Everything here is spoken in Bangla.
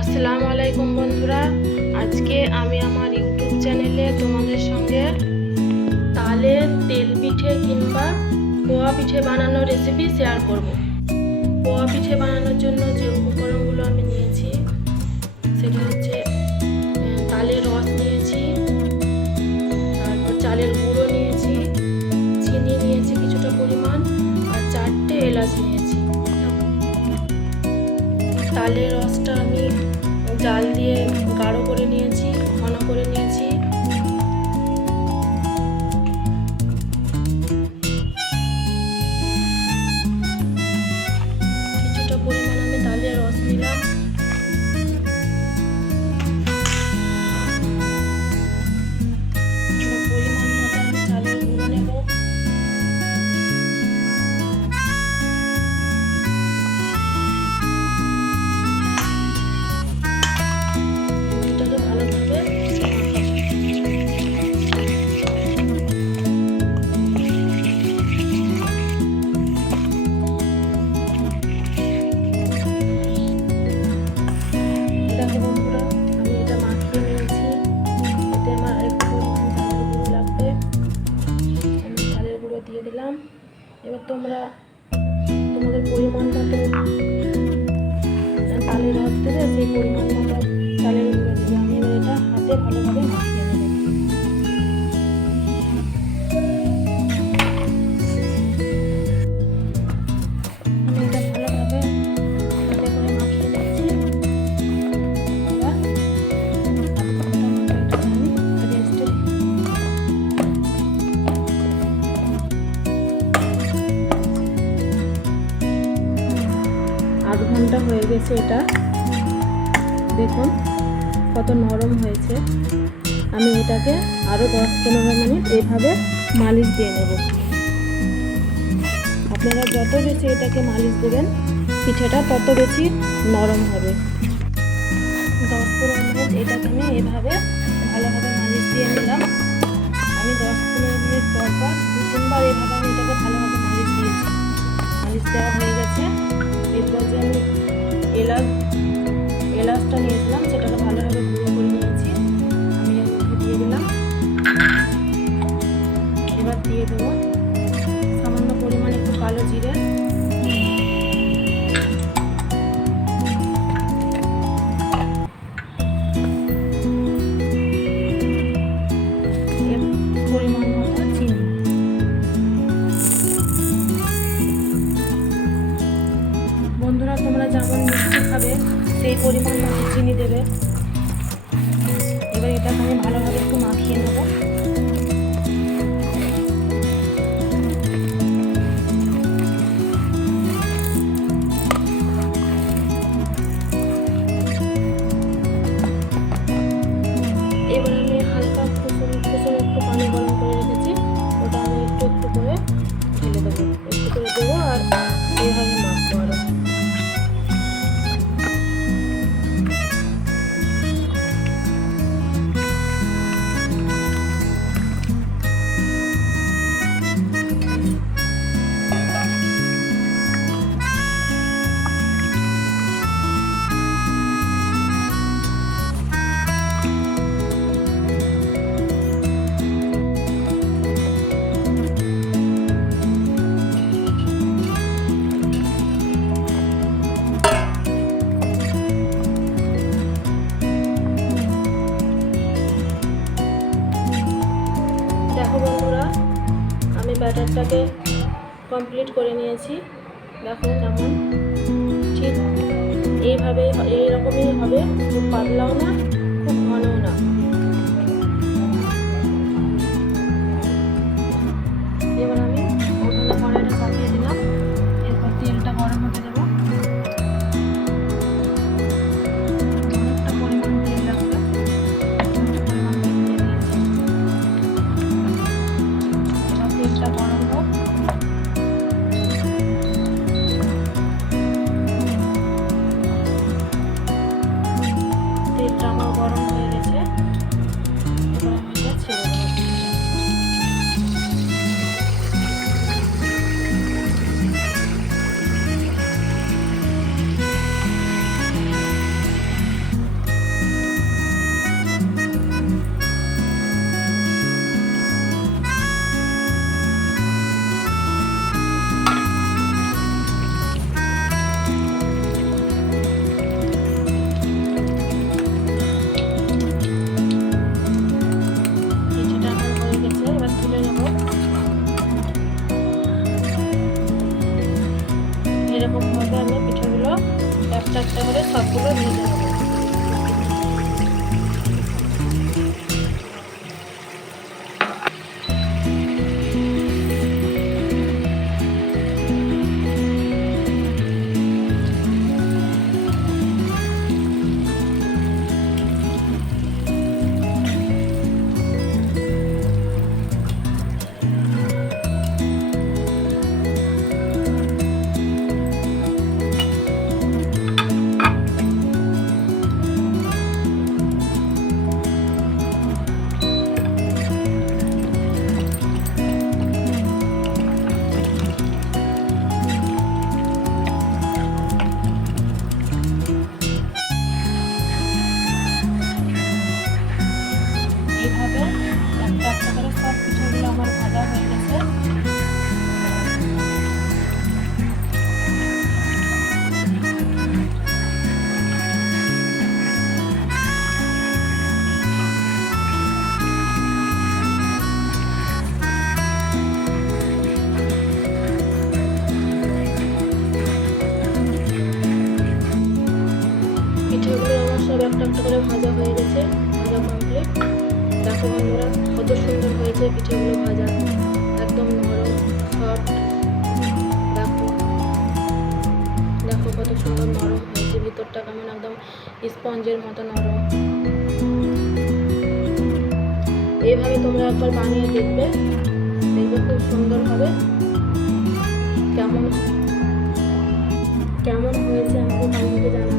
আসসালামু আলাইকুম বন্ধুরা, আজকে আমি আমার ইউটিউব চ্যানেলে তোমাদের সঙ্গে তালের তেল পিঠে কিংবা পোয়া পিঠে বানানোর রেসিপি শেয়ার করব। পোয়া পিঠে বানানোর জন্য যে উপকরণগুলো আমি নিয়েছি সেটা হচ্ছে তালের রস নিয়েছি, তারপর চালের গুঁড়ো নিয়েছি, চিনি নিয়েছি কিছুটা পরিমাণ, আর 4টে এলাচ নিয়েছি। তালের রসটা আমি জাল দিয়ে গাঢ় করে নিয়েছি, ঘন করে নিয়েছি। কিছুটা পরিমাণ আমি তালের রস নিলাম। পরিমাণ মতো আমি চালের গুঁড়ো নেব। দিয়ে দিলাম। এবার তোমরা তোমাদের পরিমাণ মতো তালের রস দেবে, সেই পরিমাণ মতো চালের গুঁড়ো দেবে। আমি এবার এটা হাতে ভালোভাবে মাখিয়ে নেব। আমি এটা ভালোভাবে হাতে করে মাখিয়ে নিচ্ছি। আধ ঘন্টা হয়ে গেছে, এটা দেখুন কত নরম হয়েছে। আমি এটাকে আরও 10-15 মিনিট এইভাবে মালিশ দিয়ে নেব। আপনারা যত বেশি এটাকে মালিশ দেবেন পিঠেটা তত বেশি নরম হবে। 10-15 মিনিট এটাকে আমি এইভাবে ভালোভাবে মালিশ দিয়ে নিলাম। আমি 10-15 মিনিট পর 2-3বার এইভাবে আমি এটাকে ভালোভাবে মালিশ দিয়েছি। মালিশ দেওয়া হয়ে গেছে। এরপর যে আমি এলাচটা নিয়েছিলাম সেটাকে ভালোভাবে গুঁড়ো করে নিয়েছি, আমি এর মধ্যে দিয়ে দিলাম। এবার দিয়ে দেবো সামান্য পরিমাণে একটু কালো জিরে, পরিমাণ মতো চিনি। বন্ধুরা, তোমরা যেমন মিষ্টি খাবে সেই পরিমাণ মতো চিনি দেবে। এবার এটাকে আমি ভালোভাবে একটু মাখিয়ে নেব। এবার আমি হালকা কুসুম একটু পানি গরম করে রেখেছি, ওটা আমি একটু করে ঢেলে দেবো, একটু করে দেবো আর এইভাবে মাখবো। আরও দেখো বন্ধুরা, আমি ব্যাটারটাকে কমপ্লিট করে নিয়েছি। দেখো কেমন, ঠিক এইভাবে এইরকমই হবে, খুব পাতলাও না খুব ঘনও না। এবার আমি ওখানে কড়াইটা চাপিয়ে দিলাম। এরপর তেলটা গরম হতে দেবো। অনেকটা পরিমাণ তেল লাগবে, পরিমাণ তেল দিয়ে দিয়েছি। তেলটা গরম হোক। তেলটা আমার গরম হয়ে গেছে। এবার আমি এটা ছেড়ে দেবো। পিঠেগুলো ভেজে নেব। এইভাবে একটা একটা করে সব পিঠেগুলো আমার ভাজা হয়ে গেছে। পিঠেগুলো আমার সব একটা একটা করে ভাজা হয়ে গেছে, ভাজা কমপ্লিট। দেখো বন্ধুরা কত সুন্দর হয়েছে পিঠেগুলো ভাজা, একদম নরম সফট। দেখো দেখো কত সুন্দর নরম হয়েছে, ভিতরটা কেমন একদম স্পঞ্জের মতো নরম। এইভাবে তোমরা একবার বানিয়ে দেখবে, দেখবে খুব সুন্দর হবে। কেমন কেমন হয়েছে আমাকে কমেন্টে জানাবে।